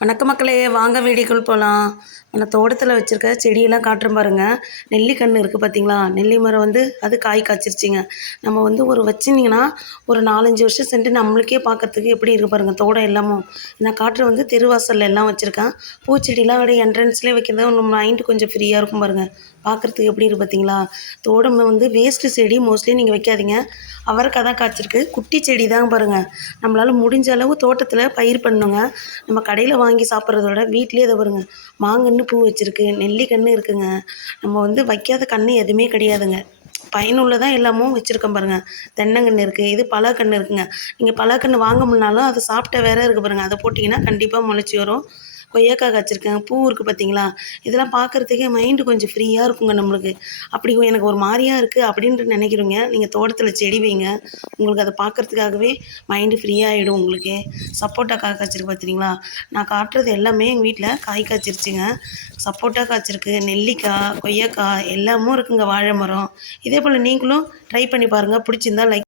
வணக்க மக்களே, வாங்க வீடியோக்குள் போகலாம். நான் தோட்டத்தில் வச்சுருக்க செடியெல்லாம் காட்டுறேன் பாருங்கள். நெல்லிக்கன்று இருக்குது பார்த்தீங்களா? நெல்லி மரம் அது காய் காய்ச்சிருச்சிங்க. நம்ம ஒரு வச்சுருந்தீங்கன்னா ஒரு 4-5 வருஷம் சென்று நம்மளுக்கே பார்க்குறதுக்கு எப்படி இருக்குது பாருங்கள். தோட்டம் எல்லாமும் நான் காட்டுற தெருவாசலில் எல்லாம் வச்சுருக்கேன். பூச்செடிலாம் அப்படியே என்ட்ரன்ஸ்லேயே வைக்கிறது நம்ம மைண்டு கொஞ்சம் ஃப்ரீயாக இருக்கும் பாருங்கள். பார்க்குறதுக்கு எப்படி இருக்குது பார்த்தீங்களா? தோட்டம் வேஸ்ட்டு செடி மோஸ்ட்லி நீங்கள் வைக்காதீங்க. அவரைக்காய் தான் காய்ச்சிருக்கு. குட்டி செடி தான் பாருங்கள். நம்மளால் முடிஞ்ச அளவு தோட்டத்தில் பயிர் பண்ணுங்க. நம்ம கடையில் வாங்கி சாப்பிட்றத விட வீட்லேயே இதை பாருங்க, மாங்கன்று பூ வச்சுருக்கு, நெல்லிக்கன்று இருக்குங்க. நம்ம வைக்காத கன்று எதுவுமே கிடையாதுங்க. பயனுள்ளதாக எல்லாமும் வச்சுருக்கேன் பாருங்கள். தென்னங்கன்று இருக்குது, இது பலாக்கன்று இருக்குங்க. நீங்கள் பலாக்கன்று வாங்க முடினாலும் அதை சாப்பிட்ட வேற இருக்குது பாருங்கள். அதை போட்டிங்கன்னா கண்டிப்பாக முளைச்சி வரும். கொய்யாக்காய் காய்ச்சிருக்கேன், பூ இருக்குது பார்த்தீங்களா? இதெல்லாம் பார்க்குறதுக்கே மைண்டு கொஞ்சம் ஃப்ரீயாக இருக்குங்க நம்மளுக்கு. அப்படி எனக்கு ஒரு மாதிரியாக இருக்குது அப்படின்ட்டு நினைக்கிறீங்க, நீங்கள் தோட்டத்தில் செடி வைங்க. உங்களுக்கு அதை பார்க்குறதுக்காகவே மைண்டு ஃப்ரீயாகிடும் உங்களுக்கே. சப்போட்டா காய்ச்சிருக்கு பார்த்தீங்களா? நான் காட்டுறது எல்லாமே எங்கள் வீட்டில் காய் காய்ச்சிருச்சுங்க. சப்போட்டா காய்ச்சிருக்கு, நெல்லிக்காய், கொய்யாக்காய் எல்லாமும் இருக்குங்க. வாழை மரம். இதே போல் நீங்களும் ட்ரை பண்ணி பாருங்கள். பிடிச்சிருந்தா லைக்